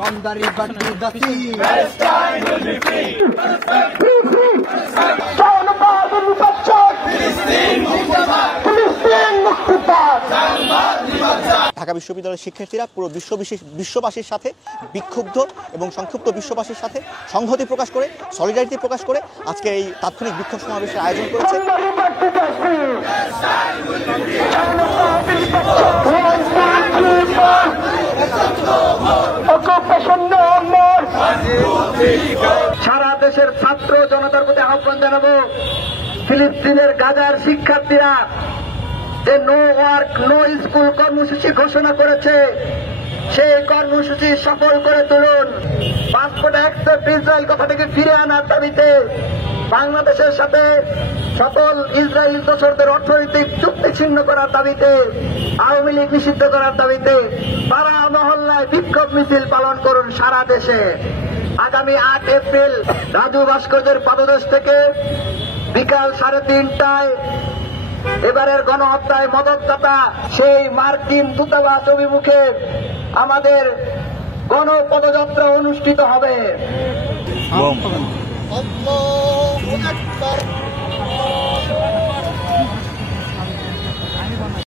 Boundary but to the sea. Palestine will be free. Dhaka বিশ্ববিদ্যালয়ের শিক্ষার্থীরা পুরো বিশ্ববাসীর সাথে বিক্ষুব্ধ এবং সংক্ষুব্ধ বিশ্ববাসীর সাথে সংহতি প্রকাশ করে, সলিডারিটি প্রকাশ করে আজকে এই তাৎক্ষণিক বিক্ষোভ সমাবেশের আয়োজন করেছে। সারা দেশের ছাত্র জনতার প্রতি আহ্বান জানাবো, ফিলিস্তিনের গাজার শিক্ষার্থীরা যে নো ওয়ার্ক নো স্কুল কর্মসূচি ঘোষণা করেছে, সেই কর্মসূচি সফল করে তুলুন। পাসপোর্ট অ্যাকসেপ্ট ইসরায়েল কথা থেকে ফিরে আনার দাবিতে, বাংলাদেশের সাথে সকল ইসরায়েল দোসরদের অর্থনৈতিক চুক্তি ছিন্ন করার দাবিতে, আওয়ামী লীগ নিষিদ্ধ করার দাবিতে পাড়া মহল্লায় বিক্ষোভ মিছিল পালন করুন সারা দেশে। আগামী 8 এপ্রিল রাজু ভাস্কর্যের পাদদেশ থেকে বিকাল 3:30টায় এবারের গণহত্যায় মদতদাতা সেই মার্কিন দূতাবাস অভিমুখে আমাদের গণপদযাত্রা অনুষ্ঠিত হবে। Allahu Akbar.